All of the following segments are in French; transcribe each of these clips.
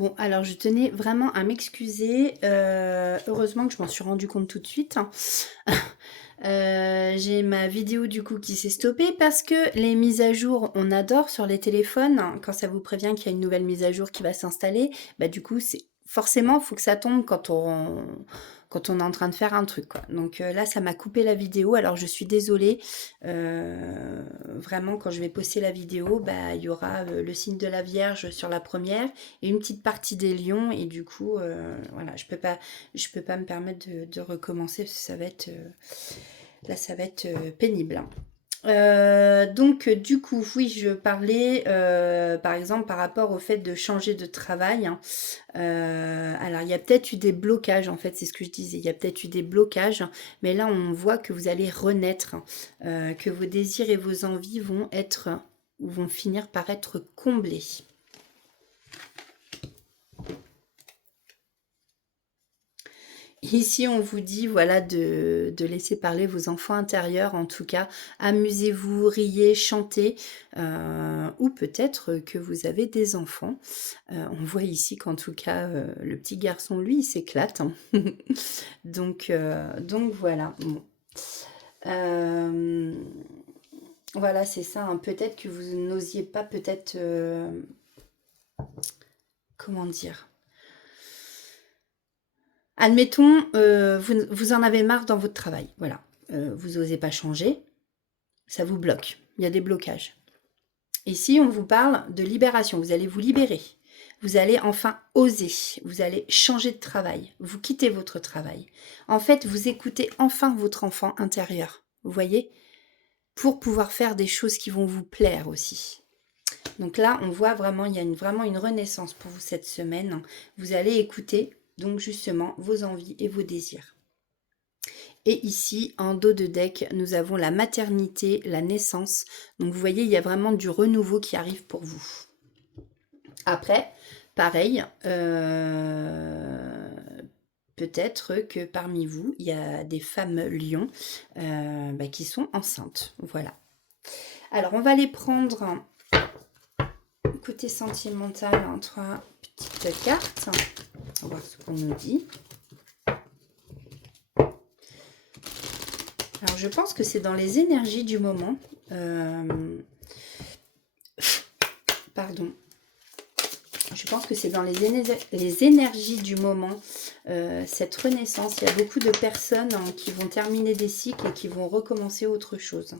Bon, alors je tenais vraiment à m'excuser. Heureusement que je m'en suis rendu compte tout de suite. J'ai ma vidéo du coup qui s'est stoppée parce que les mises à jour, on adore sur les téléphones. Quand ça vous prévient qu'il y a une nouvelle mise à jour qui va s'installer, bah du coup, c'est forcément, il faut que ça tombe quand on est en train de faire un truc, quoi. Donc là, ça m'a coupé la vidéo. Alors je suis désolée. Vraiment, quand je vais poster la vidéo, bah il y aura le signe de la Vierge sur la première et une petite partie des lions. Et du coup, voilà, je peux pas me permettre de recommencer parce que ça va être là, ça va être pénible, hein. Donc, du coup, oui, je parlais, par exemple, par rapport au fait de changer de travail, hein. Alors, il y a peut-être eu des blocages, en fait, c'est ce que je disais. Il y a peut-être eu des blocages, mais là, on voit que vous allez renaître, que vos désirs et vos envies vont finir par être comblés. Ici, on vous dit, voilà, de laisser parler vos enfants intérieurs, en tout cas. Amusez-vous, riez, chantez, ou peut-être que vous avez des enfants. On voit ici qu'en tout cas, le petit garçon, lui, il s'éclate, hein. Donc voilà. Bon. Euh, voilà, c'est ça, hein. Peut-être que vous n'osiez pas, peut-être, comment dire? Admettons, vous en avez marre dans votre travail, voilà. Vous osez pas changer, ça vous bloque. Il y a des blocages. Ici, on vous parle de libération. Vous allez vous libérer. Vous allez enfin oser. Vous allez changer de travail. Vous quittez votre travail. En fait, vous écoutez enfin votre enfant intérieur. Vous voyez? Pour pouvoir faire des choses qui vont vous plaire aussi. Donc là, on voit vraiment, il y a vraiment une renaissance pour vous cette semaine. Vous allez écouter donc justement vos envies et vos désirs. Et ici, en dos de deck, nous avons la maternité, la naissance. Donc vous voyez, il y a vraiment du renouveau qui arrive pour vous. Après, pareil, peut-être que parmi vous, il y a des femmes lions qui sont enceintes. Voilà. Alors, on va les prendre côté sentimental en 3 petites cartes. On va voir ce qu'on nous dit. Alors, je pense que c'est dans les énergies du moment. Pardon. Je pense que c'est dans les énergies du moment, cette renaissance. Il y a beaucoup de personnes qui vont terminer des cycles et qui vont recommencer autre chose.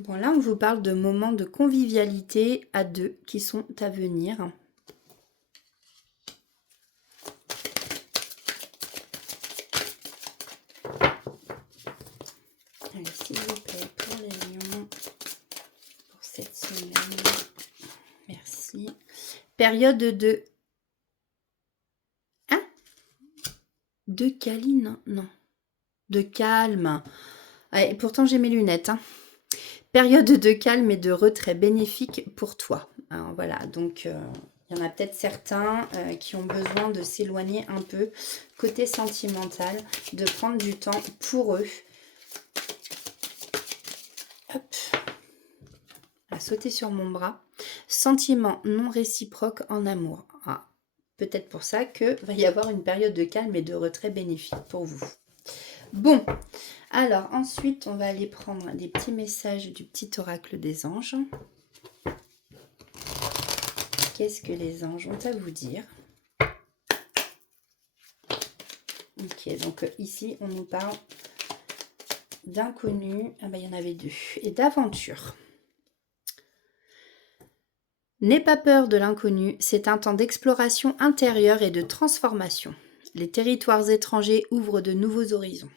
Bon, là, on vous parle de moments de convivialité à deux qui sont à venir. Allez, s'il vous plaît, pour les lions, pour cette semaine. Merci. Période de... Hein? De câline? Non. De calme. Ouais, pourtant, j'ai mes lunettes, hein. Période de calme et de retrait bénéfique pour toi. Alors, voilà, donc il y en a peut-être certains qui ont besoin de s'éloigner un peu côté sentimental, de prendre du temps pour eux. Hop, à sauter sur mon bras. Sentiment non réciproque en amour. Ah, peut-être pour ça que va y avoir une période de calme et de retrait bénéfique pour vous. Bon, alors ensuite, on va aller prendre des petits messages du petit oracle des anges. Qu'est-ce que les anges ont à vous dire? Ok, donc ici, on nous parle d'inconnus. Ah ben, il y en avait deux. Et d'aventure. N'aie pas peur de l'inconnu, c'est un temps d'exploration intérieure et de transformation. Les territoires étrangers ouvrent de nouveaux horizons.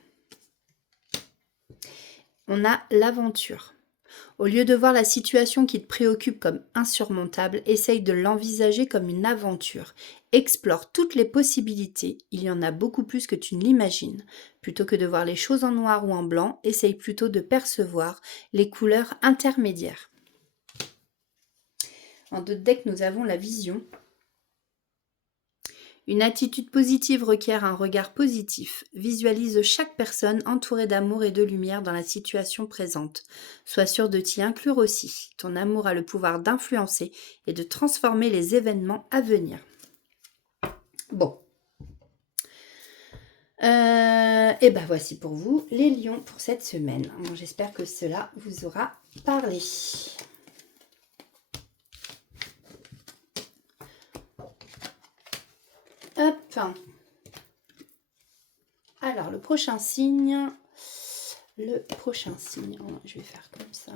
On a l'aventure. Au lieu de voir la situation qui te préoccupe comme insurmontable, essaye de l'envisager comme une aventure. Explore toutes les possibilités, il y en a beaucoup plus que tu ne l'imagines. Plutôt que de voir les choses en noir ou en blanc, essaye plutôt de percevoir les couleurs intermédiaires. En deux decks, nous avons la vision. Une attitude positive requiert un regard positif. Visualise chaque personne entourée d'amour et de lumière dans la situation présente. Sois sûr de t'y inclure aussi. Ton amour a le pouvoir d'influencer et de transformer les événements à venir. Bon. Et ben voici pour vous les lions pour cette semaine. Bon, j'espère que cela vous aura parlé. Hop. Alors, le prochain signe. Je vais faire comme ça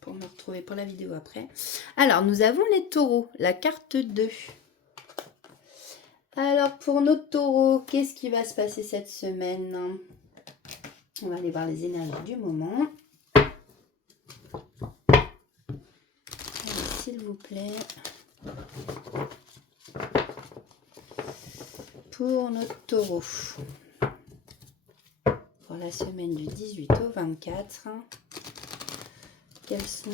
pour me retrouver pour la vidéo après. Alors, nous avons les taureaux, la carte 2. Alors, pour nos taureaux, qu'est-ce qui va se passer cette semaine? On va aller voir les énergies du moment. S'il vous plaît. Pour nos taureaux. Pour la semaine du 18 au 24. Quels sont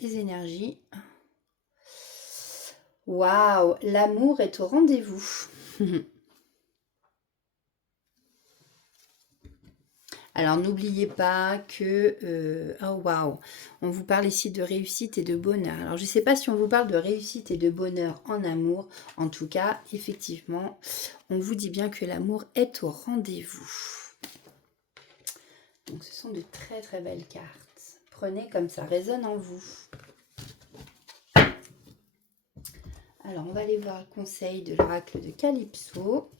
les énergies? Waouh, l'amour est au rendez-vous. Alors n'oubliez pas que, oh waouh, on vous parle ici de réussite et de bonheur. Alors je ne sais pas si on vous parle de réussite et de bonheur en amour. En tout cas, effectivement, on vous dit bien que l'amour est au rendez-vous. Donc ce sont de très très belles cartes. Prenez comme ça résonne en vous. Alors on va aller voir le conseil de l'oracle de Calypso.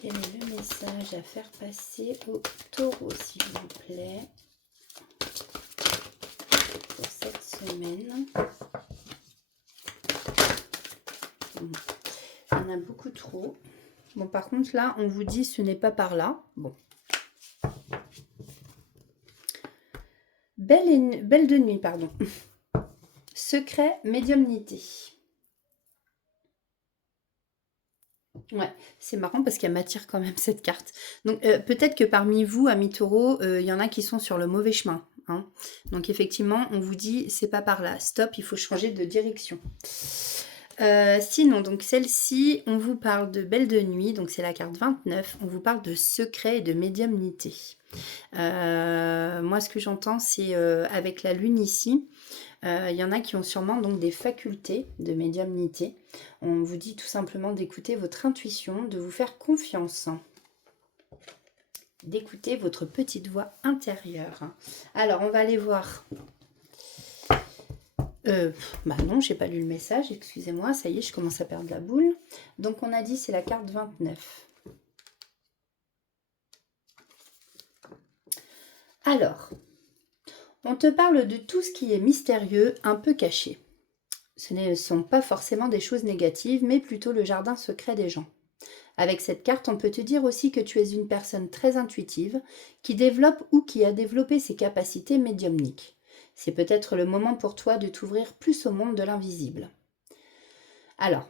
Quel est le message à faire passer au taureau, s'il vous plaît, pour cette semaine? Il y en a beaucoup trop. Bon, par contre, là, on vous dit ce n'est pas par là. Bon. Belle de nuit, pardon. Secret, médiumnité. Ouais, c'est marrant parce qu'elle m'attire quand même cette carte. Donc peut-être que parmi vous, amis taureaux, il y en a qui sont sur le mauvais chemin. Hein. Donc effectivement, on vous dit c'est pas par là. Stop, il faut changer de direction. Sinon, donc celle-ci, on vous parle de Belle de nuit, donc c'est la carte 29. On vous parle de secret et de médiumnité. Moi, ce que j'entends, c'est avec la lune ici. Il y en a qui ont sûrement donc des facultés de médiumnité. On vous dit tout simplement d'écouter votre intuition, de vous faire confiance, d'écouter votre petite voix intérieure. Alors, on va aller voir. Bah non, j'ai pas lu le message, excusez-moi, ça y est, je commence à perdre la boule. Donc, on a dit c'est la carte 29. Alors, on te parle de tout ce qui est mystérieux, un peu caché. Ce ne sont pas forcément des choses négatives, mais plutôt le jardin secret des gens. Avec cette carte, on peut te dire aussi que tu es une personne très intuitive, qui développe ou qui a développé ses capacités médiumniques. C'est peut-être le moment pour toi de t'ouvrir plus au monde de l'invisible. Alors,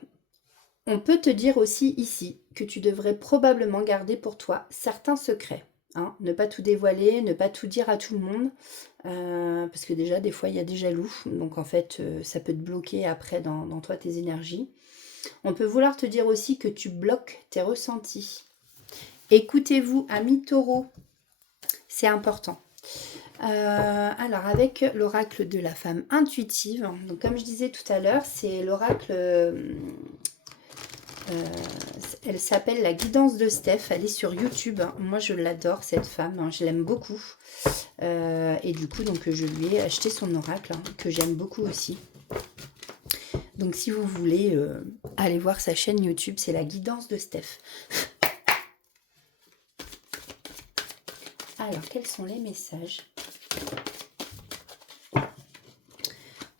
on peut te dire aussi ici que tu devrais probablement garder pour toi certains secrets. Hein, ne pas tout dévoiler, ne pas tout dire à tout le monde, parce que déjà des fois il y a des jaloux, donc en fait ça peut te bloquer après dans toi tes énergies. On peut vouloir te dire aussi que tu bloques tes ressentis. Écoutez-vous, amis taureaux, c'est important. Alors avec l'oracle de la femme intuitive, donc comme je disais tout à l'heure, c'est l'oracle... elle s'appelle La Guidance de Steph, elle est sur YouTube. Moi je l'adore cette femme, je l'aime beaucoup. Et du coup donc je lui ai acheté son oracle, que j'aime beaucoup aussi. Donc si vous voulez aller voir sa chaîne YouTube, c'est La Guidance de Steph. Alors quels sont les messages?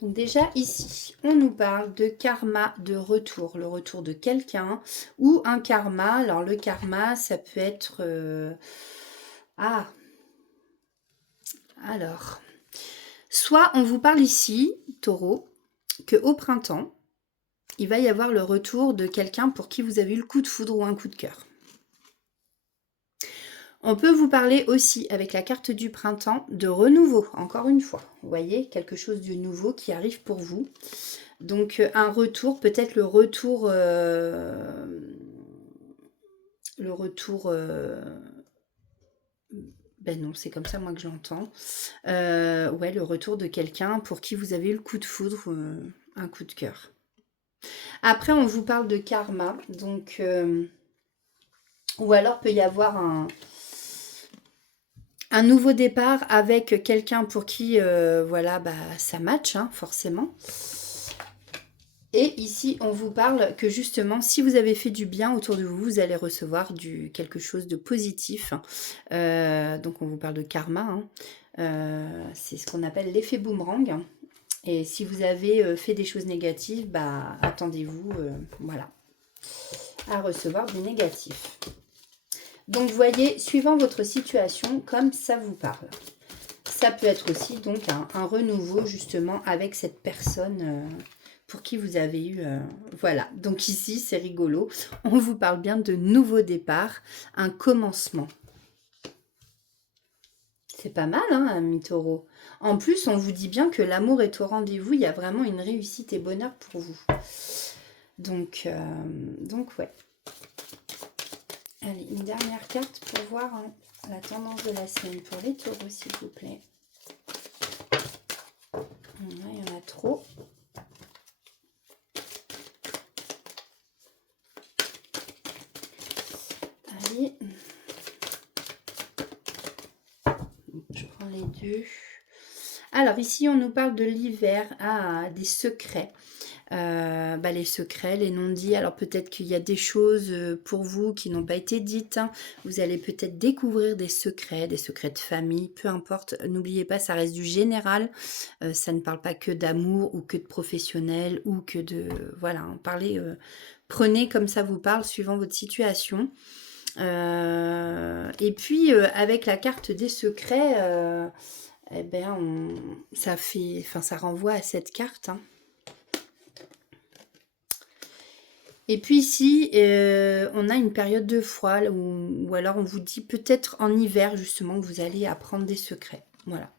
Donc déjà ici, on nous parle de karma de retour, le retour de quelqu'un ou un karma. Alors le karma, ça peut être... alors, soit on vous parle ici, taureau, qu'au printemps, il va y avoir le retour de quelqu'un pour qui vous avez eu le coup de foudre ou un coup de cœur. On peut vous parler aussi, avec la carte du printemps, de renouveau, encore une fois. Vous voyez, quelque chose de nouveau qui arrive pour vous. Donc, un retour, peut-être le retour... ben non, c'est comme ça, moi, que j'entends. Ouais, le retour de quelqu'un pour qui vous avez eu le coup de foudre, un coup de cœur. Après, on vous parle de karma, donc... ou alors, peut y avoir un nouveau départ avec quelqu'un pour qui, voilà, bah, ça match, hein, forcément. Et ici, on vous parle que justement, si vous avez fait du bien autour de vous, vous allez recevoir quelque chose de positif. Donc, on vous parle de karma, hein. C'est ce qu'on appelle l'effet boomerang. Et si vous avez fait des choses négatives, bah, attendez-vous, voilà, à recevoir du négatif. Donc, voyez, suivant votre situation, comme ça vous parle. Ça peut être aussi donc un renouveau justement avec cette personne pour qui vous avez eu... voilà, donc ici c'est rigolo. On vous parle bien de nouveau départ, un commencement. C'est pas mal, hein, ami Taureau. En plus, on vous dit bien que l'amour est au rendez-vous. Il y a vraiment une réussite et bonheur pour vous. Donc ouais. Allez, une dernière carte pour voir hein, la tendance de la semaine pour les taureaux, s'il vous plaît. Il y en a trop. Allez. Je prends les deux. Alors, ici, on nous parle de l'hiver. Ah, des secrets. Bah, les secrets, les non-dits. Alors peut-être qu'il y a des choses pour vous qui n'ont pas été dites. Hein. Vous allez peut-être découvrir des secrets de famille, peu importe. N'oubliez pas, ça reste du général. Ça ne parle pas que d'amour ou que de professionnel ou que de... Voilà, parlez, prenez comme ça vous parle suivant votre situation. Et puis avec la carte des secrets, eh ben, ça renvoie à cette carte. Hein. Et puis ici, on a une période de froid ou alors on vous dit peut-être en hiver justement que vous allez apprendre des secrets. Voilà.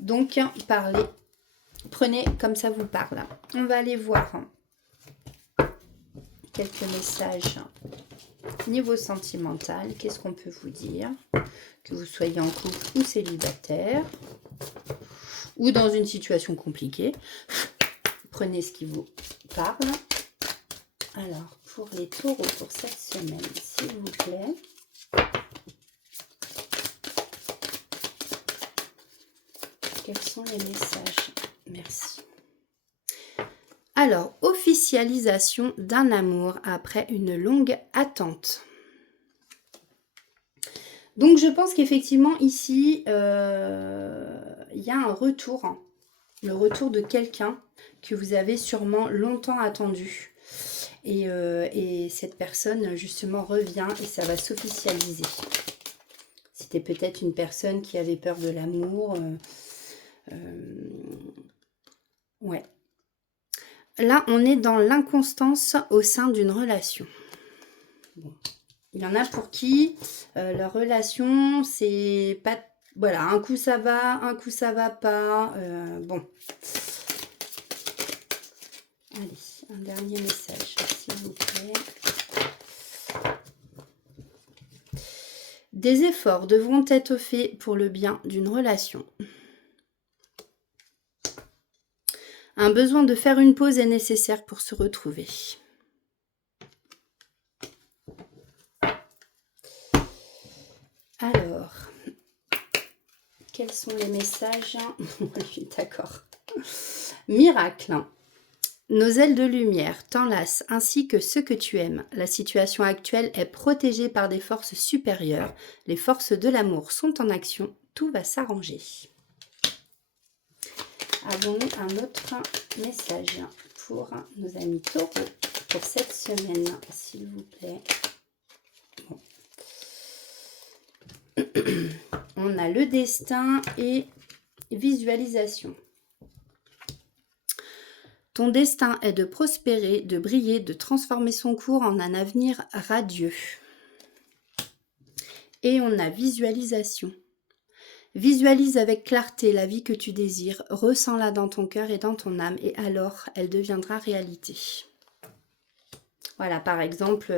Donc, parlez. Prenez comme ça vous parle. On va aller voir quelques messages niveau sentimental. Qu'est-ce qu'on peut vous dire? Que vous soyez en couple ou célibataire ou dans une situation compliquée. Prenez ce qui vous parle. Alors, pour les taureaux pour cette semaine, s'il vous plaît. Quels sont les messages? Merci. Alors, officialisation d'un amour après une longue attente. Donc, je pense qu'effectivement, ici, il y a un retour. Hein, le retour de quelqu'un que vous avez sûrement longtemps attendu. Et cette personne, justement, revient et ça va s'officialiser. C'était peut-être une personne qui avait peur de l'amour. Ouais. Là, on est dans l'inconstance au sein d'une relation. Bon. Il y en a pour qui leur relation, c'est pas... Voilà, un coup ça va, un coup ça va pas. Bon. Allez, un dernier message, s'il vous plaît. Des efforts devront être faits pour le bien d'une relation. Un besoin de faire une pause est nécessaire pour se retrouver. Alors, quels sont les messages? Je suis d'accord. Miracle. Nos ailes de lumière t'enlacent ainsi que ceux que tu aimes. La situation actuelle est protégée par des forces supérieures. Les forces de l'amour sont en action. Tout va s'arranger. Avons-nous un autre message pour nos amis taureaux pour cette semaine, s'il vous plaît? Bon. On a le destin et visualisation. Ton destin est de prospérer, de briller, de transformer son cours en un avenir radieux. Et on a visualisation. Visualise avec clarté la vie que tu désires, ressens-la dans ton cœur et dans ton âme, et alors elle deviendra réalité. Voilà, par exemple,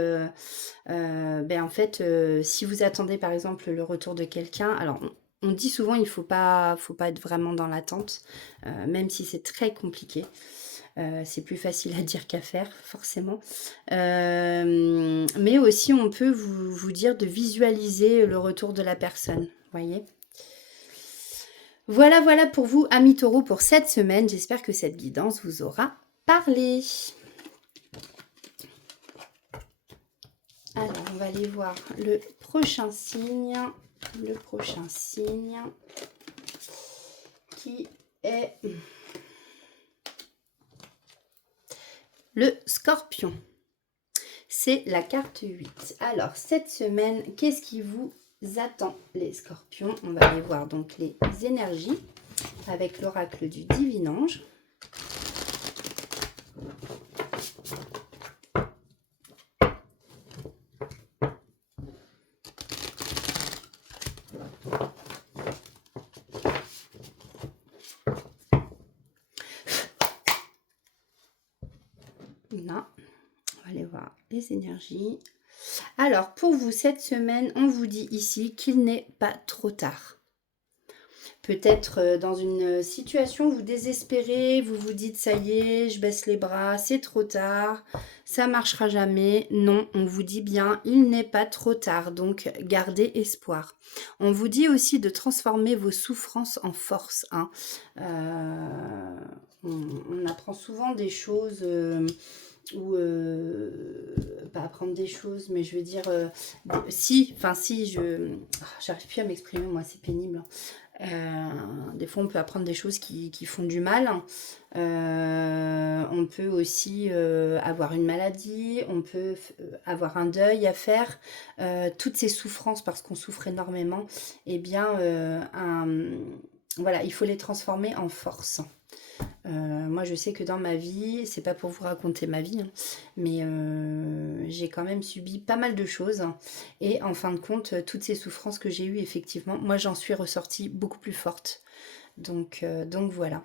en fait, si vous attendez par exemple le retour de quelqu'un, alors on dit souvent il faut pas être vraiment dans l'attente, même si c'est très compliqué. C'est plus facile à dire qu'à faire, forcément. Mais aussi, on peut vous dire de visualiser le retour de la personne, voyez. Voilà pour vous, amis taureaux, pour cette semaine. J'espère que cette guidance vous aura parlé. Alors, on va aller voir le prochain signe. Le prochain signe qui est le Scorpion. C'est la carte 8. Alors, cette semaine, qu'est-ce qui vous attend, les Scorpions? On va aller voir donc les énergies avec l'oracle du Divin Ange. Là, on va aller voir les énergies. Alors, pour vous, cette semaine, on vous dit ici qu'il n'est pas trop tard. Peut-être dans une situation, vous désespérez, vous vous dites, ça y est, je baisse les bras, c'est trop tard, ça marchera jamais. Non, on vous dit bien, il n'est pas trop tard, donc gardez espoir. On vous dit aussi de transformer vos souffrances en force. Hein. On apprend souvent des choses... ou pas apprendre des choses, mais je veux dire j'arrive plus à m'exprimer, moi, c'est pénible. Des fois on peut apprendre des choses qui font du mal. On peut aussi avoir une maladie, on peut avoir un deuil à faire, toutes ces souffrances parce qu'on souffre énormément, et bien voilà, il faut les transformer en force. Moi je sais que dans ma vie, c'est pas pour vous raconter ma vie, hein, mais j'ai quand même subi pas mal de choses, et en fin de compte, toutes ces souffrances que j'ai eues, effectivement, moi j'en suis ressortie beaucoup plus forte. Donc voilà.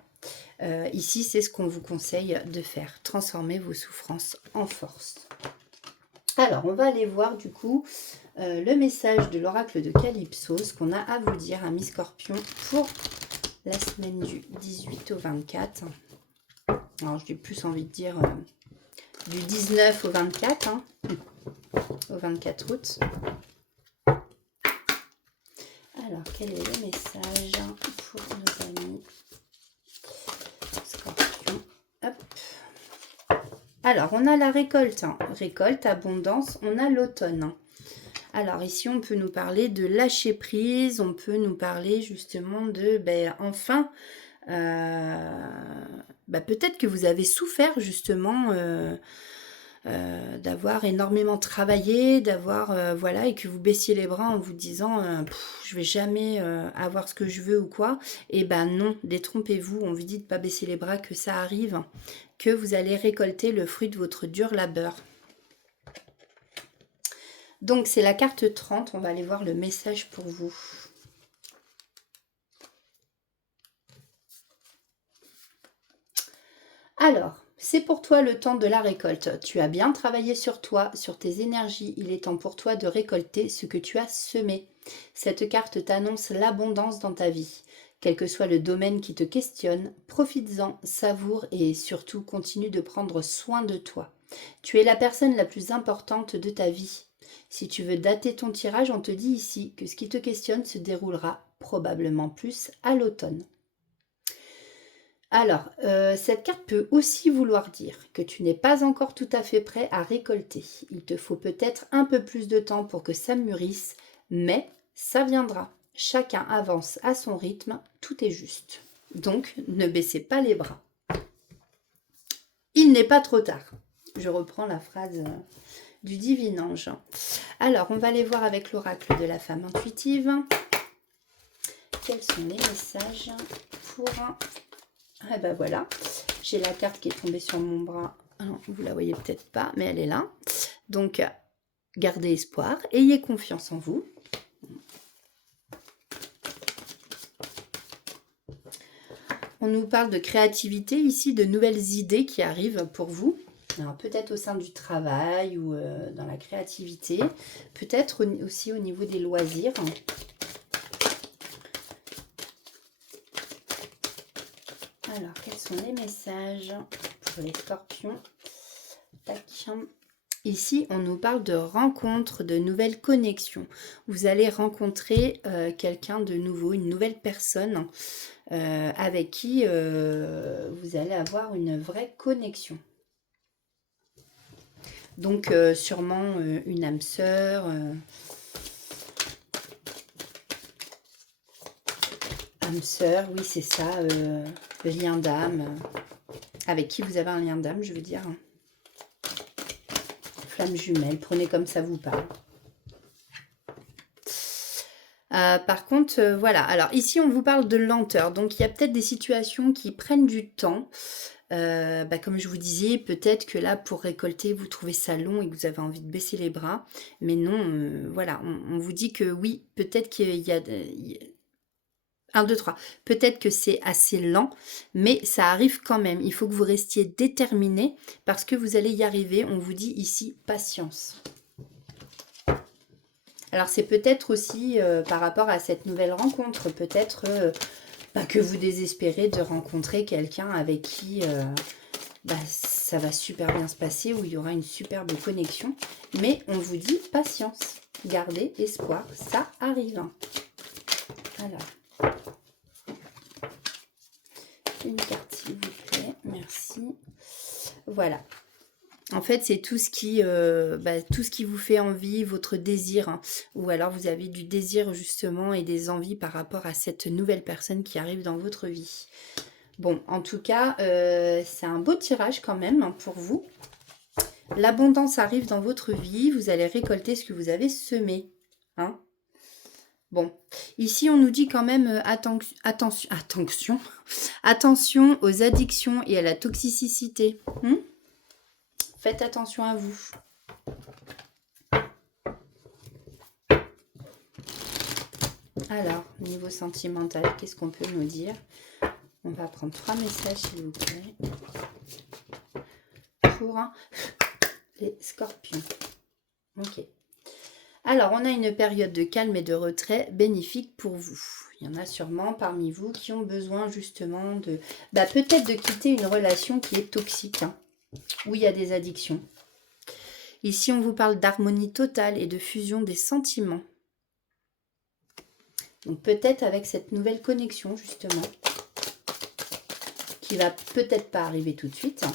Ici, c'est ce qu'on vous conseille de faire, transformer vos souffrances en force. Alors, on va aller voir du coup le message de l'oracle de Calypso, ce qu'on a à vous dire, amis Scorpion, pour la semaine du 18 au 24. Alors, j'ai plus envie de dire du 19 au 24, hein, au 24 août. Alors, quel est le message pour nos amis Scorpion? Hop. Alors, on a la récolte. Hein. Récolte, abondance, on a l'automne. Alors, ici, on peut nous parler de lâcher prise, on peut nous parler justement de, enfin, peut-être que vous avez souffert justement d'avoir énormément travaillé, d'avoir, voilà, et que vous baissiez les bras en vous disant, je vais jamais avoir ce que je veux ou quoi. Et non, détrompez-vous, on vous dit de pas baisser les bras, que ça arrive, que vous allez récolter le fruit de votre dur labeur. Donc, c'est la carte 30. On va aller voir le message pour vous. Alors, c'est pour toi le temps de la récolte. Tu as bien travaillé sur toi, sur tes énergies. Il est temps pour toi de récolter ce que tu as semé. Cette carte t'annonce l'abondance dans ta vie. Quel que soit le domaine qui te questionne, profites-en, savoure et surtout continue de prendre soin de toi. Tu es la personne la plus importante de ta vie. Si tu veux dater ton tirage, on te dit ici que ce qui te questionne se déroulera probablement plus à l'automne. Alors, cette carte peut aussi vouloir dire que tu n'es pas encore tout à fait prêt à récolter. Il te faut peut-être un peu plus de temps pour que ça mûrisse, mais ça viendra. Chacun avance à son rythme, tout est juste. Donc, ne baissez pas les bras. Il n'est pas trop tard. Je reprends la phrase du Divin Ange. Alors, on va aller voir avec l'oracle de la femme intuitive. Quels sont les messages pour Ah ben voilà, j'ai la carte qui est tombée sur mon bras. Alors, vous la voyez peut-être pas, mais elle est là. Donc, gardez espoir, ayez confiance en vous. On nous parle de créativité ici, de nouvelles idées qui arrivent pour vous. Peut-être au sein du travail ou dans la créativité. Peut-être aussi au niveau des loisirs. Alors, quels sont les messages pour les scorpions? Tac. Ici, on nous parle de rencontres, de nouvelles connexions. Vous allez rencontrer quelqu'un de nouveau, une nouvelle personne avec qui vous allez avoir une vraie connexion. Donc, sûrement une âme sœur. Âme sœur, oui, c'est ça. Lien d'âme. Avec qui vous avez un lien d'âme, je veux dire. Flamme jumelle, prenez comme ça vous parle. Par contre, voilà. Alors ici, on vous parle de lenteur. Donc, il y a peut-être des situations qui prennent du temps. Comme je vous disais, peut-être que là, pour récolter, vous trouvez ça long et que vous avez envie de baisser les bras. Mais non, voilà. On vous dit que oui, peut-être qu'il y a... 1, 2, 3. Peut-être que c'est assez lent, mais ça arrive quand même. Il faut que vous restiez déterminé parce que vous allez y arriver. On vous dit ici patience. Alors c'est peut-être aussi par rapport à cette nouvelle rencontre, peut-être que vous désespérez de rencontrer quelqu'un avec qui ça va super bien se passer, où il y aura une superbe connexion. Mais on vous dit patience, gardez espoir, ça arrive. Alors, une carte s'il vous plaît, merci. Voilà. En fait, c'est tout ce qui vous fait envie, votre désir, hein. Ou alors vous avez du désir justement et des envies par rapport à cette nouvelle personne qui arrive dans votre vie. Bon, en tout cas, c'est un beau tirage quand même hein, pour vous. L'abondance arrive dans votre vie, vous allez récolter ce que vous avez semé. Hein. Bon, ici on nous dit quand même attention aux addictions et à la toxicité. Faites attention à vous. Alors, niveau sentimental, qu'est-ce qu'on peut nous dire? On va prendre 3 messages, s'il vous plaît. Pour les scorpions. Ok. Alors, on a une période de calme et de retrait bénéfique pour vous. Il y en a sûrement parmi vous qui ont besoin justement de... peut-être de quitter une relation qui est toxique, hein, où il y a des addictions. Ici, on vous parle d'harmonie totale et de fusion des sentiments. Donc peut-être avec cette nouvelle connexion, justement, qui va peut-être pas arriver tout de suite.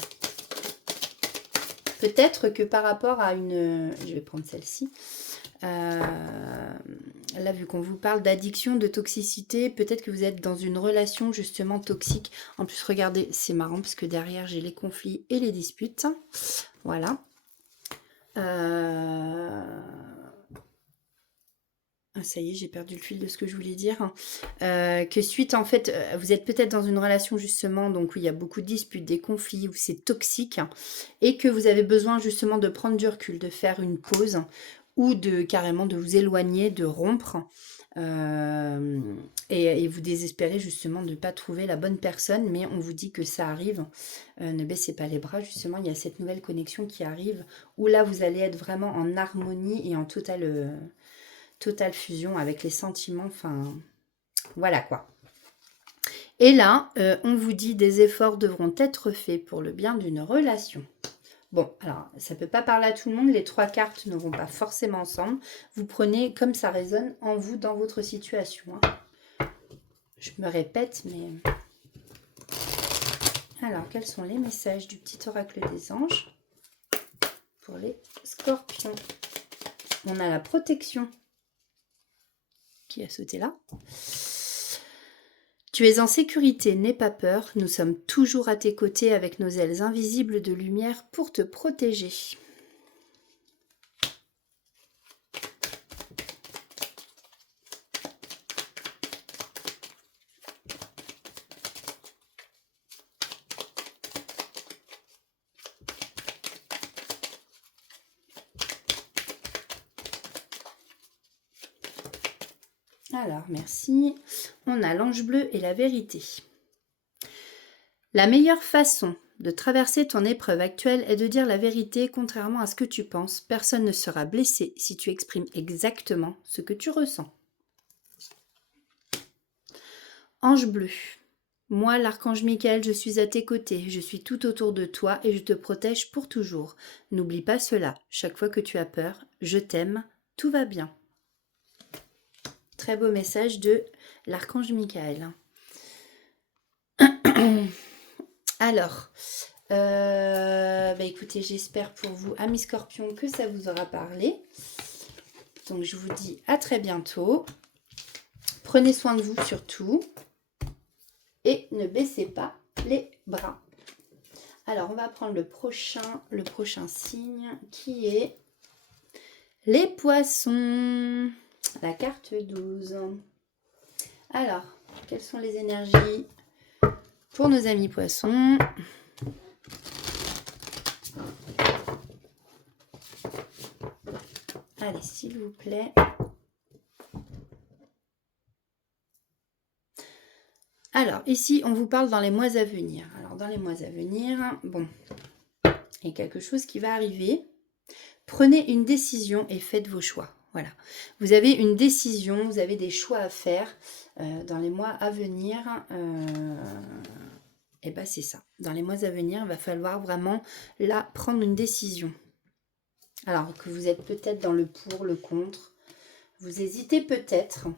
Peut-être que par rapport à une... Je vais prendre celle-ci. Là, vu qu'on vous parle d'addiction, de toxicité, peut-être que vous êtes dans une relation justement toxique. En plus, regardez, c'est marrant parce que derrière, j'ai les conflits et les disputes. Voilà. Ça y est, j'ai perdu le fil de ce que je voulais dire. Que suite, en fait, vous êtes peut-être dans une relation justement, donc où il y a beaucoup de disputes, des conflits, où c'est toxique, et que vous avez besoin justement de prendre du recul, de faire une pause, ou de carrément de vous éloigner, de rompre, et vous désespérez justement de ne pas trouver la bonne personne, mais on vous dit que ça arrive. Ne baissez pas les bras, justement, il y a cette nouvelle connexion qui arrive, où là, vous allez être vraiment en harmonie et en totale fusion avec les sentiments, enfin, voilà quoi. Et là, on vous dit des efforts devront être faits pour le bien d'une relation. Bon, alors, ça ne peut pas parler à tout le monde, les 3 cartes ne vont pas forcément ensemble. Vous prenez comme ça résonne en vous, dans votre situation. Hein. Je me répète, mais... Alors, quels sont les messages du petit oracle des anges pour les scorpions? On a la protection qui a sauté là. Tu es en sécurité, n'aie pas peur, nous sommes toujours à tes côtés avec nos ailes invisibles de lumière pour te protéger. Alors, merci. On a l'ange bleu et la vérité. La meilleure façon de traverser ton épreuve actuelle est de dire la vérité contrairement à ce que tu penses. Personne ne sera blessé si tu exprimes exactement ce que tu ressens. Ange bleu. Moi, l'archange Michael, je suis à tes côtés, je suis tout autour de toi et je te protège pour toujours. N'oublie pas cela, chaque fois que tu as peur, je t'aime, tout va bien. Très beau message de l'archange Michael. Alors, écoutez, j'espère pour vous, amis scorpions, que ça vous aura parlé. Donc, je vous dis à très bientôt. Prenez soin de vous surtout. Et ne baissez pas les bras. Alors, on va prendre le prochain signe qui est les poissons. La carte 12. Alors, quelles sont les énergies pour nos amis poissons? Allez, s'il vous plaît. Alors, ici, on vous parle dans les mois à venir. Alors, dans les mois à venir, bon, il y a quelque chose qui va arriver. Prenez une décision et faites vos choix. Voilà. Vous avez une décision, vous avez des choix à faire dans les mois à venir. Et bien, c'est ça. Dans les mois à venir, il va falloir vraiment, là, prendre une décision. Alors que vous êtes peut-être dans le pour, le contre. Vous hésitez peut-être.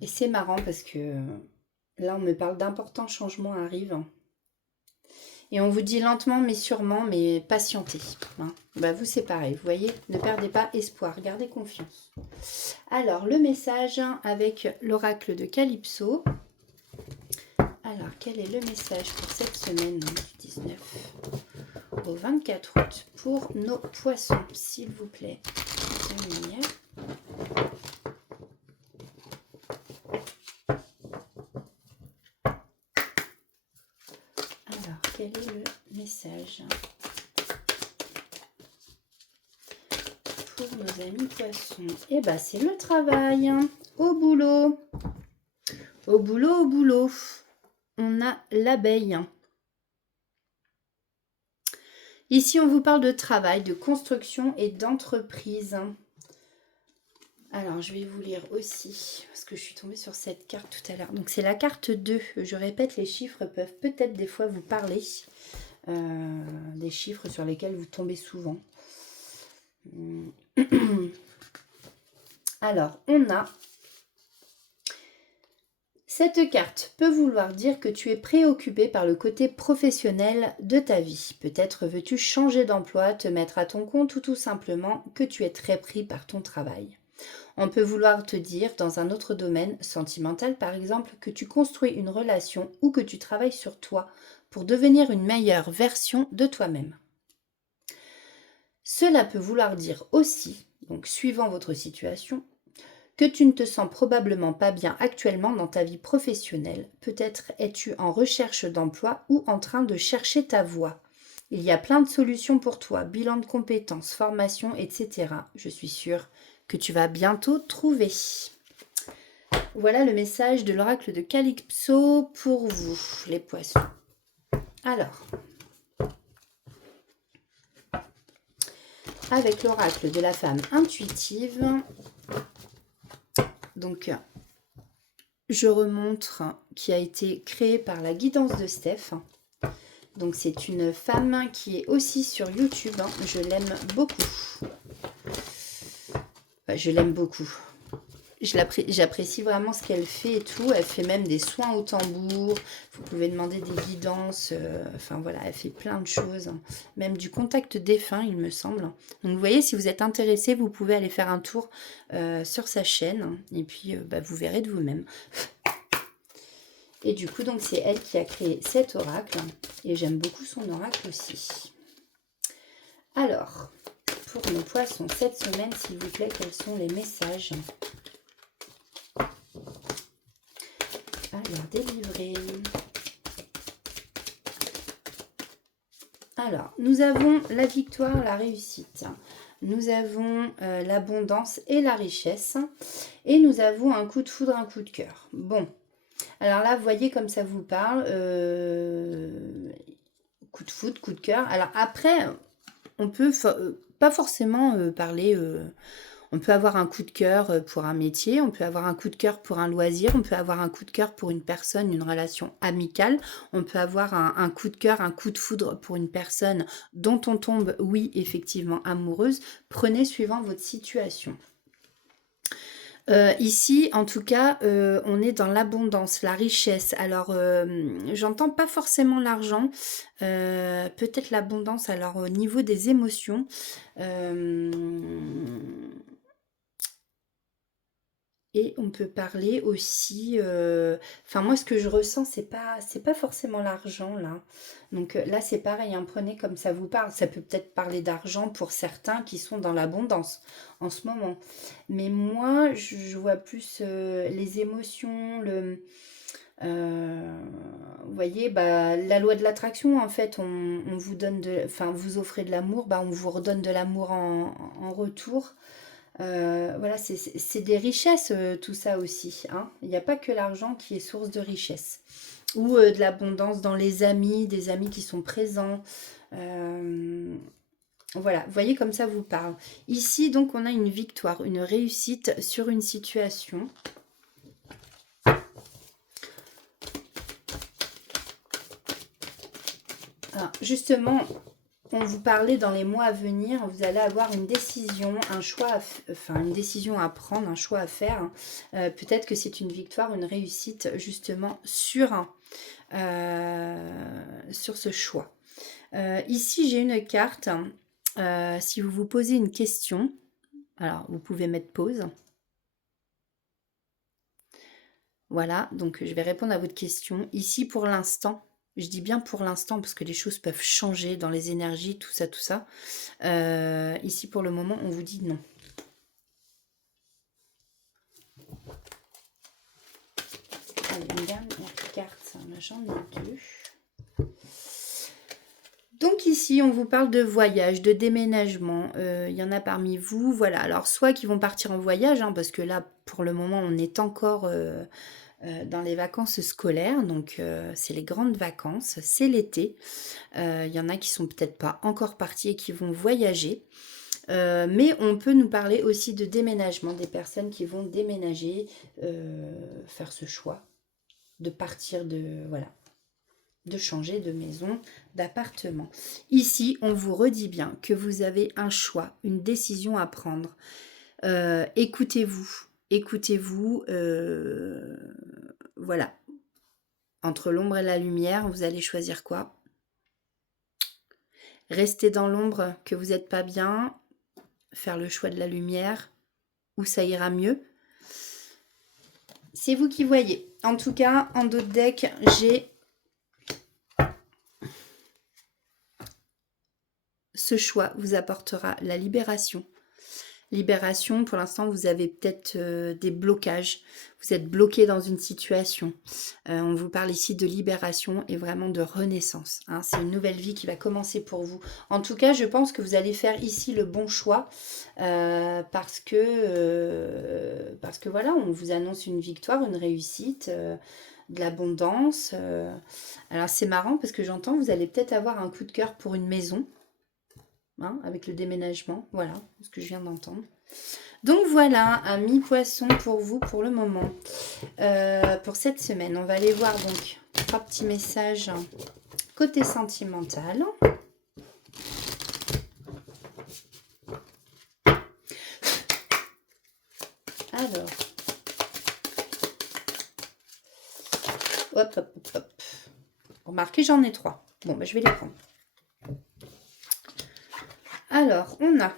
Et c'est marrant parce que là, on me parle d'importants changements arrivent. Et on vous dit lentement mais sûrement, mais patientez. Hein. Bah, vous, c'est pareil. Vous voyez, ne perdez pas espoir. Gardez confiance. Alors, le message avec l'oracle de Calypso. Alors, quel est le message pour cette semaine du 19 au 24 août pour nos poissons, s'il vous plaît? Alors, quel est le message pour nos amis poissons? Eh bien, c'est le travail. Au boulot. Au boulot, au boulot. On a l'abeille. Ici, on vous parle de travail, de construction et d'entreprise. Alors, je vais vous lire aussi, parce que je suis tombée sur cette carte tout à l'heure. Donc, c'est la carte 2. Je répète, les chiffres peuvent peut-être des fois vous parler. Des chiffres sur lesquels vous tombez souvent. Alors, on a... Cette carte peut vouloir dire que tu es préoccupé par le côté professionnel de ta vie. Peut-être veux-tu changer d'emploi, te mettre à ton compte ou tout simplement que tu es très pris par ton travail. On peut vouloir te dire, dans un autre domaine, sentimental par exemple, que tu construis une relation ou que tu travailles sur toi pour devenir une meilleure version de toi-même. Cela peut vouloir dire aussi, donc suivant votre situation, que tu ne te sens probablement pas bien actuellement dans ta vie professionnelle. Peut-être es-tu en recherche d'emploi ou en train de chercher ta voie. Il y a plein de solutions pour toi, bilan de compétences, formation, etc. Je suis sûre que tu vas bientôt trouver. Voilà le message de l'oracle de Calypso pour vous, les poissons. Alors, avec l'oracle de la femme intuitive, donc je remontre qui a été créé par la guidance de Steph. Donc c'est une femme qui est aussi sur YouTube. Je l'aime beaucoup. Enfin, je l'aime beaucoup. J'apprécie vraiment ce qu'elle fait et tout. Elle fait même des soins au tambour. Vous pouvez demander des guidances. Enfin voilà, elle fait plein de choses. Même du contact défunt, il me semble. Donc vous voyez, si vous êtes intéressé, vous pouvez aller faire un tour sur sa chaîne. Et puis vous verrez de vous-même. Et du coup, donc c'est elle qui a créé cet oracle. Et j'aime beaucoup son oracle aussi. Alors, pour nos poissons, cette semaine, s'il vous plaît, quels sont les messages à leur délivrer? Alors, nous avons la victoire, la réussite. nous avons l'abondance et la richesse. Et nous avons un coup de foudre, un coup de cœur. Bon, alors là, vous voyez comme ça vous parle. Coup de foudre, coup de cœur. Alors après, on peut pas forcément parler... on peut avoir un coup de cœur pour un métier, on peut avoir un coup de cœur pour un loisir, on peut avoir un coup de cœur pour une personne, une relation amicale, on peut avoir un coup de cœur, un coup de foudre pour une personne dont on tombe, oui, effectivement, amoureuse. Prenez suivant votre situation. Ici, en tout cas, on est dans l'abondance, la richesse. Alors, j'entends pas forcément l'argent, peut-être l'abondance. Alors, au niveau des émotions, euh, et on peut parler aussi, enfin moi ce que je ressens c'est pas forcément l'argent là. Donc là c'est pareil, hein, prenez comme ça vous parle. Ça peut peut-être parler d'argent pour certains qui sont dans l'abondance en ce moment. Mais moi je vois plus les émotions, vous voyez, bah, la loi de l'attraction en fait, on vous donne enfin vous offrez de l'amour, bah on vous redonne de l'amour en retour. Voilà, c'est des richesses, tout ça aussi, hein. Il n'y a pas que l'argent qui est source de richesse. Ou de l'abondance dans les amis, des amis qui sont présents. Voilà, vous voyez comme ça vous parle. Ici, donc, on a une victoire, une réussite sur une situation. Alors, justement, on vous parlait dans les mois à venir, vous allez avoir une décision, un choix, enfin une décision à prendre, un choix à faire. Peut-être que c'est une victoire, une réussite justement sur ce choix. Ici, j'ai une carte. Si vous vous posez une question, alors vous pouvez mettre pause. Voilà, donc je vais répondre à votre question. Ici, pour l'instant, je dis bien pour l'instant parce que les choses peuvent changer dans les énergies, tout ça, tout ça. Ici, pour le moment, on vous dit non. Allez, une dernière carte, j'en ai deux. Donc ici, on vous parle de voyage, de déménagement. Il y en a parmi vous, voilà. Alors, soit qui vont partir en voyage, hein, parce que là, pour le moment, on est encore dans les vacances scolaires. Donc, c'est les grandes vacances, c'est l'été. Il y en a qui sont peut-être pas encore partis et qui vont voyager. Mais on peut nous parler aussi de déménagement, des personnes qui vont déménager, faire ce choix de partir voilà, de changer de maison, d'appartement. Ici, on vous redit bien que vous avez un choix, une décision à prendre. Écoutez-vous, écoutez-vous, voilà. Entre l'ombre et la lumière, vous allez choisir quoi? Rester dans l'ombre que vous n'êtes pas bien, faire le choix de la lumière, où ça ira mieux. C'est vous qui voyez. En tout cas, en d'autres decks, j'ai ce choix vous apportera la libération. Libération, pour l'instant, vous avez peut-être des blocages. Vous êtes bloqué dans une situation. On vous parle ici de libération et vraiment de renaissance, hein. C'est une nouvelle vie qui va commencer pour vous. En tout cas, je pense que vous allez faire ici le bon choix parce que voilà, on vous annonce une victoire, une réussite. De l'abondance. Alors c'est marrant parce que j'entends, vous allez peut-être avoir un coup de cœur pour une maison. Hein, avec le déménagement, voilà ce que je viens d'entendre. Donc voilà, un mi-poisson pour vous pour le moment. Pour cette semaine, on va aller voir donc 3 petits messages côté sentimental. Alors, hop, hop, hop, hop. Remarquez, j'en ai 3. Bon, bah, je vais les prendre. Alors, on a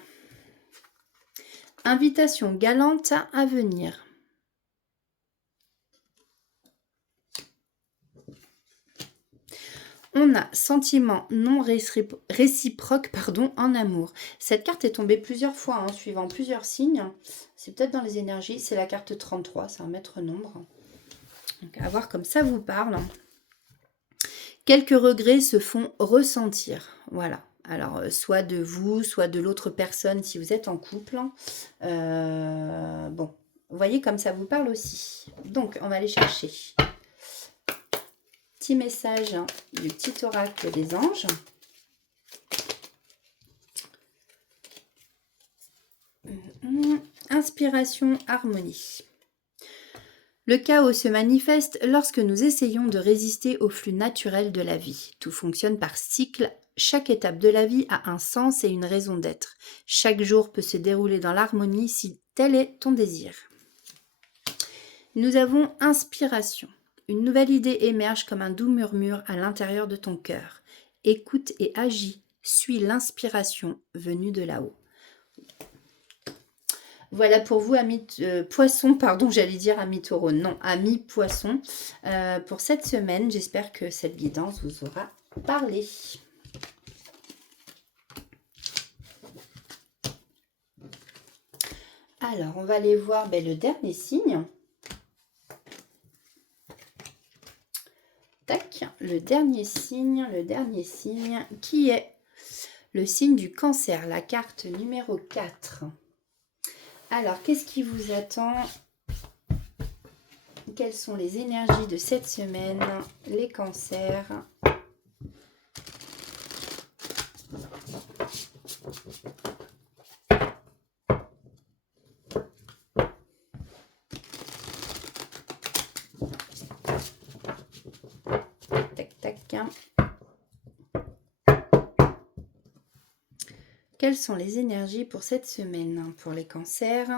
invitation galante à venir. On a sentiment non réciproque en amour. Cette carte est tombée plusieurs fois, hein, suivant plusieurs signes. C'est peut-être dans les énergies. C'est la carte 33, c'est un maître nombre. Donc, à voir comme ça vous parle. Quelques regrets se font ressentir. Voilà. Alors, soit de vous, soit de l'autre personne si vous êtes en couple. Bon, vous voyez comme ça vous parle aussi. Donc, on va aller chercher. Petit message du petit oracle des anges. Inspiration, harmonie. Le chaos se manifeste lorsque nous essayons de résister au flux naturel de la vie. Tout fonctionne par cycle. Chaque étape de la vie a un sens et une raison d'être. Chaque jour peut se dérouler dans l'harmonie si tel est ton désir. Nous avons inspiration. Une nouvelle idée émerge comme un doux murmure à l'intérieur de ton cœur. Écoute et agis. Suis l'inspiration venue de là-haut. Voilà pour vous, amis poissons, pardon, j'allais dire amis taureaux, non, amis poissons, pour cette semaine. J'espère que cette guidance vous aura parlé. Alors, on va aller voir le dernier signe. Tac, le dernier signe qui est le signe du cancer, la carte numéro 4. Alors, qu'est-ce qui vous attend? Quelles sont les énergies de cette semaine, les cancers? Tac, tac. Quelles sont les énergies pour cette semaine pour les cancers?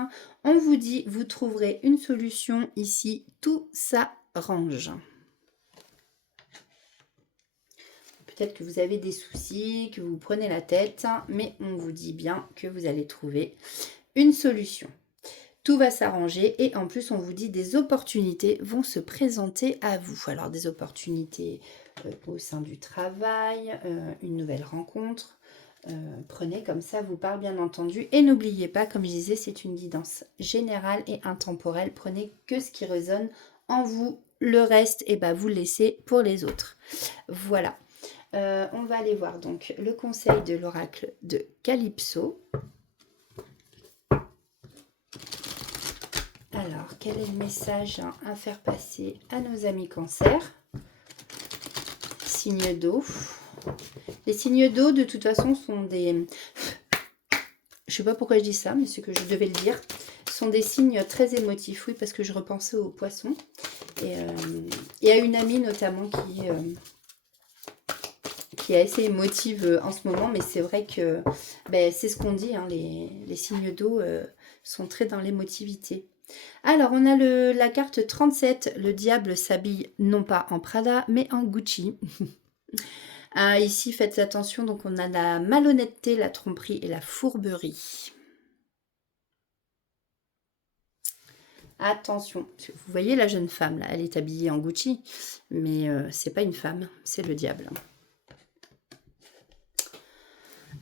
On vous dit, vous trouverez une solution ici, tout s'arrange. Peut-être que vous avez des soucis, que vous prenez la tête, mais on vous dit bien que vous allez trouver une solution. Tout va s'arranger et en plus on vous dit des opportunités vont se présenter à vous. Alors des opportunités au sein du travail, une nouvelle rencontre. Prenez comme ça vous parle bien entendu et n'oubliez pas, comme je disais, c'est une guidance générale et intemporelle. Prenez que ce qui résonne en vous, le reste vous le laissez pour les autres. Voilà, on va aller voir donc le conseil de l'oracle de Calypso. Alors, quel est le message à faire passer à nos amis cancer? Signe d'eau. Les signes d'eau, de toute façon, sont des... Je sais pas pourquoi je dis ça, mais c'est que je devais le dire. Sont des signes très émotifs, oui, parce que je repensais aux poissons. Et à une amie notamment qui est assez émotive en ce moment, mais c'est vrai que c'est ce qu'on dit, hein, les signes d'eau sont très dans l'émotivité. Alors, on a la carte 37, le diable s'habille non pas en Prada, mais en Gucci. Ici, faites attention, donc on a la malhonnêteté, la tromperie et la fourberie. Attention, vous voyez la jeune femme, là, elle est habillée en Gucci, mais c'est pas une femme, c'est le diable.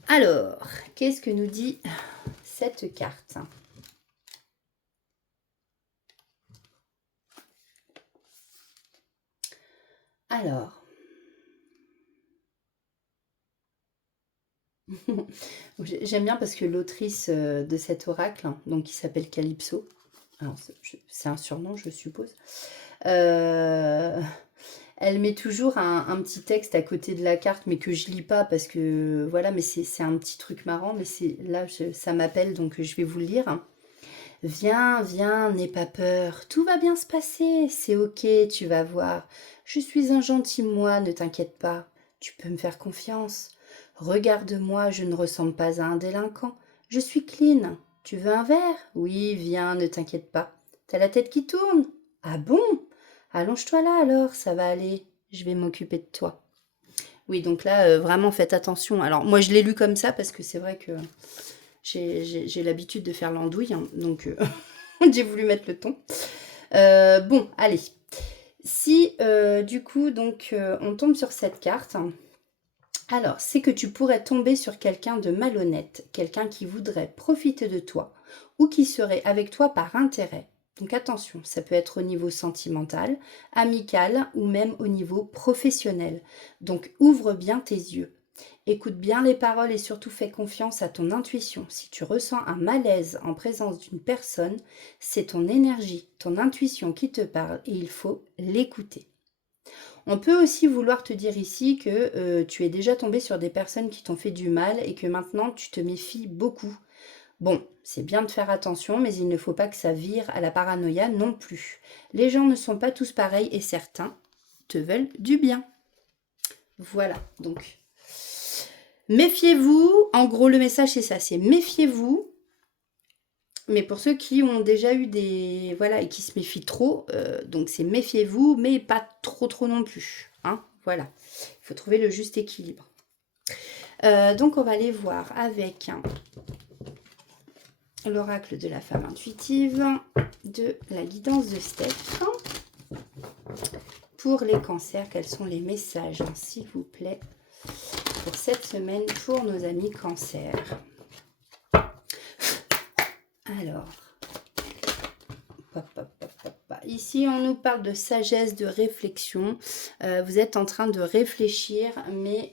Alors, qu'est-ce que nous dit cette carte ? Alors, j'aime bien parce que l'autrice de cet oracle, donc qui s'appelle Calypso, c'est un surnom je suppose, elle met toujours un petit texte à côté de la carte, mais que je lis pas parce que voilà, mais c'est un petit truc marrant, mais là ça m'appelle, donc je vais vous le lire. Viens, viens, n'aie pas peur, tout va bien se passer, c'est ok, tu vas voir. Je suis un gentil moi, ne t'inquiète pas, tu peux me faire confiance. Regarde-moi, je ne ressemble pas à un délinquant, je suis clean. Tu veux un verre? Oui, viens, ne t'inquiète pas. T'as la tête qui tourne? Ah bon? Allonge-toi là alors, ça va aller, je vais m'occuper de toi. Oui, donc là, vraiment faites attention. Alors moi je l'ai lu comme ça parce que c'est vrai que j'ai l'habitude de faire l'andouille, hein, donc j'ai voulu mettre le ton. Bon, allez. Si du coup, donc, on tombe sur cette carte, alors c'est que tu pourrais tomber sur quelqu'un de malhonnête, quelqu'un qui voudrait profiter de toi ou qui serait avec toi par intérêt. Donc attention, ça peut être au niveau sentimental, amical ou même au niveau professionnel. Donc ouvre bien tes yeux. Écoute bien les paroles et surtout fais confiance à ton intuition. Si tu ressens un malaise en présence d'une personne, c'est ton énergie, ton intuition qui te parle et il faut l'écouter. On peut aussi vouloir te dire ici que tu es déjà tombé sur des personnes qui t'ont fait du mal et que maintenant tu te méfies beaucoup. Bon, c'est bien de faire attention, mais il ne faut pas que ça vire à la paranoïa non plus. Les gens ne sont pas tous pareils et certains te veulent du bien. Voilà, donc méfiez-vous. En gros, le message c'est ça, c'est méfiez-vous. Mais pour ceux qui ont déjà eu des... Voilà, et qui se méfient trop, donc c'est méfiez-vous, mais pas trop non plus. Hein, voilà, il faut trouver le juste équilibre. Donc on va aller voir avec l'oracle de la femme intuitive, de la guidance de Steph. Pour les cancers, quels sont les messages, hein, s'il vous plaît, pour cette semaine, pour nos amis cancers. Alors, ici, on nous parle de sagesse, de réflexion. Vous êtes en train de réfléchir, mais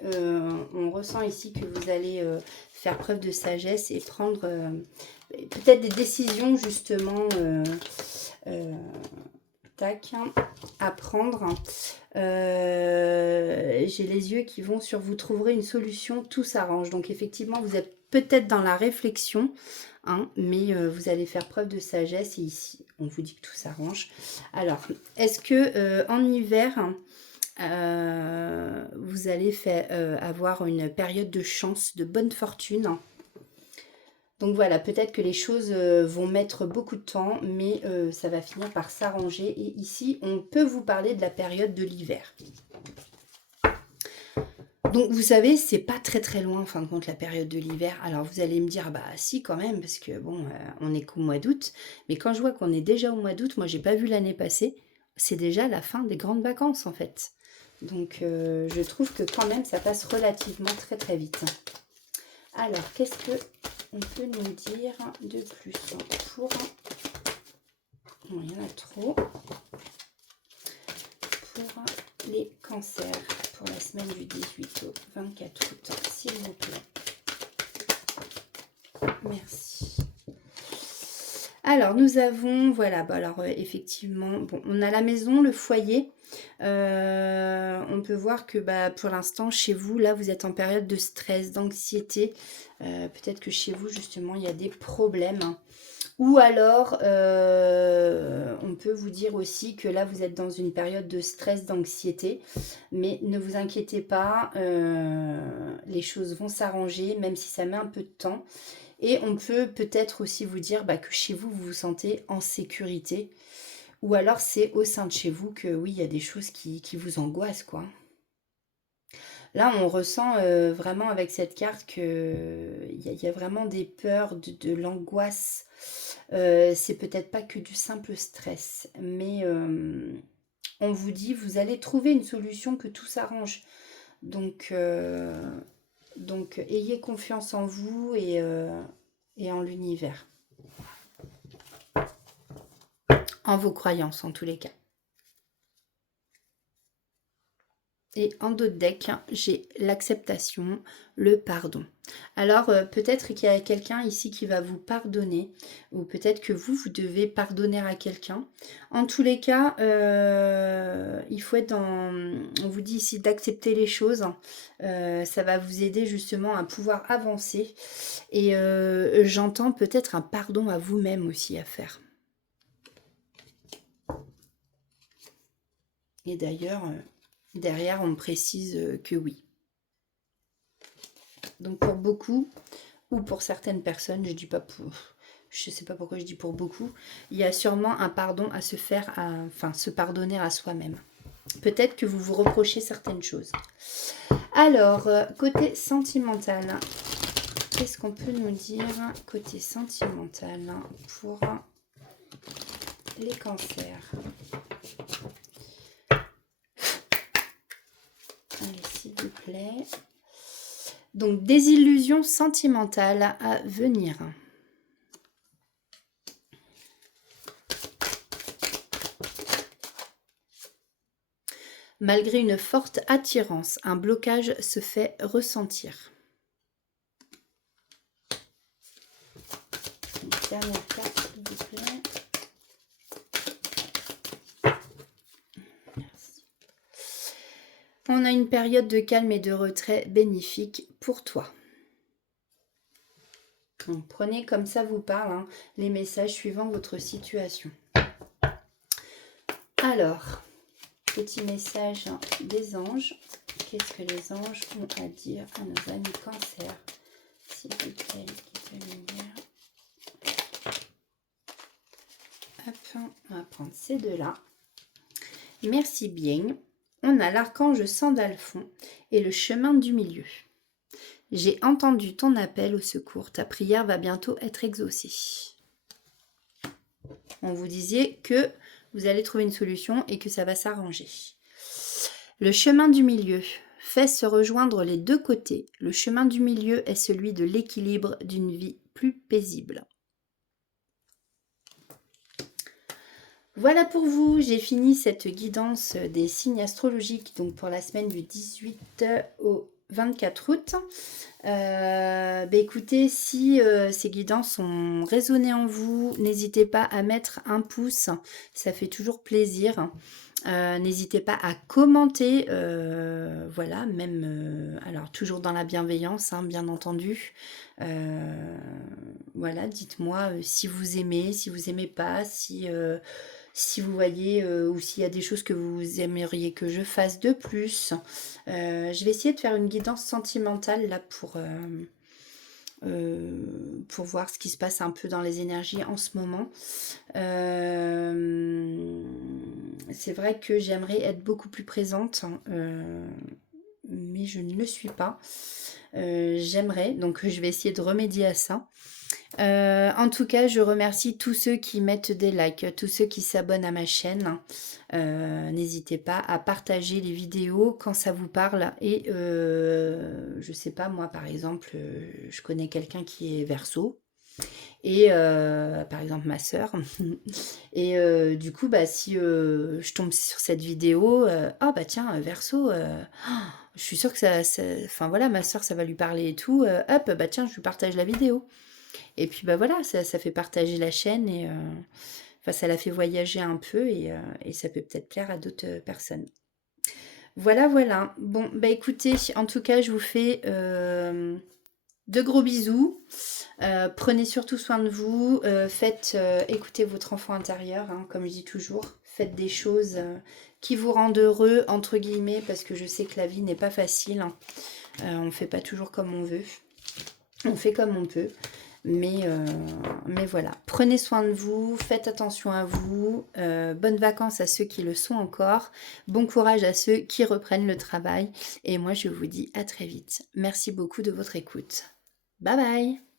on ressent ici que vous allez faire preuve de sagesse et prendre peut-être des décisions, justement, à prendre. J'ai les yeux qui vont sur vous trouverez une solution, tout s'arrange. Donc, effectivement, vous êtes peut-être dans la réflexion, hein, mais vous allez faire preuve de sagesse et ici on vous dit que tout s'arrange. Alors, est-ce que en hiver vous allez avoir une période de chance, de bonne fortune? Donc voilà, peut-être que les choses vont mettre beaucoup de temps, mais ça va finir par s'arranger. Et ici, on peut vous parler de la période de l'hiver. Donc, vous savez, c'est pas très loin, en fin de compte, la période de l'hiver. Alors, vous allez me dire, bah si, quand même, parce que, bon, on est qu'au mois d'août. Mais quand je vois qu'on est déjà au mois d'août, moi, j'ai pas vu l'année passée, c'est déjà la fin des grandes vacances, en fait. Donc, je trouve que, quand même, ça passe relativement très vite. Alors, qu'est-ce que on peut nous dire de plus pour... Bon, il y en a trop. Pour les cancers, pour la semaine du 18 au 24 août, s'il vous plaît. Merci. Alors, nous avons, voilà, bah alors effectivement, bon, on a la maison, le foyer. On peut voir que bah, pour l'instant, chez vous, là, vous êtes en période de stress, d'anxiété. Peut-être que chez vous, justement, il y a des problèmes. Ou alors, on peut vous dire aussi que là, vous êtes dans une période de stress, d'anxiété. Mais ne vous inquiétez pas, les choses vont s'arranger, même si ça met un peu de temps. Et on peut peut-être aussi vous dire bah, que chez vous, vous vous sentez en sécurité. Ou alors, c'est au sein de chez vous que, oui, il y a des choses qui vous angoissent, quoi. Là, on ressent vraiment avec cette carte qu'il y a vraiment des peurs, de l'angoisse. C'est peut-être pas que du simple stress, mais on vous dit, vous allez trouver une solution, que tout s'arrange. Donc, ayez confiance en vous et en l'univers. En vos croyances, en tous les cas. Et en d'autres decks, j'ai l'acceptation, le pardon. Alors, peut-être qu'il y a quelqu'un ici qui va vous pardonner, ou peut-être que vous devez pardonner à quelqu'un. En tous les cas, il faut être dans... On vous dit ici d'accepter les choses. Ça va vous aider justement à pouvoir avancer. Et j'entends peut-être un pardon à vous-même aussi à faire. Et d'ailleurs... derrière, on me précise que oui. Donc pour beaucoup, ou pour certaines personnes, je dis pas pour... Je sais pas pourquoi je dis pour beaucoup. Il y a sûrement un pardon à se faire, enfin se pardonner à soi-même. Peut-être que vous vous reprochez certaines choses. Alors, côté sentimental, qu'est-ce qu'on peut nous dire côté sentimental pour les cancers? Allez, s'il vous plaît. Donc, des illusions sentimentales à venir. Malgré une forte attirance, un blocage se fait ressentir. Une dernière carte, s'il vous plaît. Merci. On a une période de calme et de retrait bénéfique pour toi. Donc, prenez comme ça vous parle hein, les messages suivant votre situation. Alors, petit message des anges. Qu'est-ce que les anges ont à dire à nos amis Cancer? S'il vous plaît, quitte la lumière. Hop, on va prendre ces deux-là. Merci bien. On a l'archange Sandalphon et le chemin du milieu. J'ai entendu ton appel au secours. Ta prière va bientôt être exaucée. On vous disait que vous allez trouver une solution et que ça va s'arranger. Le chemin du milieu fait se rejoindre les deux côtés. Le chemin du milieu est celui de l'équilibre d'une vie plus paisible. Voilà pour vous, j'ai fini cette guidance des signes astrologiques donc pour la semaine du 18 au 24 août. Écoutez, si ces guidances ont résonné en vous, n'hésitez pas à mettre un pouce, ça fait toujours plaisir. N'hésitez pas à commenter, voilà, même, alors toujours dans la bienveillance, hein, bien entendu. Voilà, dites-moi si vous aimez pas, si vous voyez ou s'il y a des choses que vous aimeriez que je fasse de plus. Je vais essayer de faire une guidance sentimentale là pour voir ce qui se passe un peu dans les énergies en ce moment. C'est vrai que j'aimerais être beaucoup plus présente, mais je ne le suis pas. J'aimerais, donc je vais essayer de remédier à ça. En tout cas, je remercie tous ceux qui mettent des likes, tous ceux qui s'abonnent à ma chaîne. N'hésitez pas à partager les vidéos quand ça vous parle. Et je sais pas, moi par exemple, je connais quelqu'un qui est Verseau. Et par exemple ma soeur. Et du coup, si je tombe sur cette vidéo, ah bah tiens, Verseau, je suis sûre que ça, enfin voilà, ma soeur, ça va lui parler et tout. Hop, bah tiens, je lui partage la vidéo. Et puis bah voilà, ça fait partager la chaîne et ça la fait voyager un peu et ça peut peut-être plaire à d'autres personnes. Voilà, voilà. Bon, bah écoutez, en tout cas, je vous fais de gros bisous. Prenez surtout soin de vous. Faites écouter votre enfant intérieur, hein, comme je dis toujours. Faites des choses qui vous rendent heureux, entre guillemets, parce que je sais que la vie n'est pas facile. Hein. On ne fait pas toujours comme on veut. On fait comme on peut. Mais voilà, prenez soin de vous, faites attention à vous, bonnes vacances à ceux qui le sont encore, bon courage à ceux qui reprennent le travail et moi je vous dis à très vite. Merci beaucoup de votre écoute. Bye bye.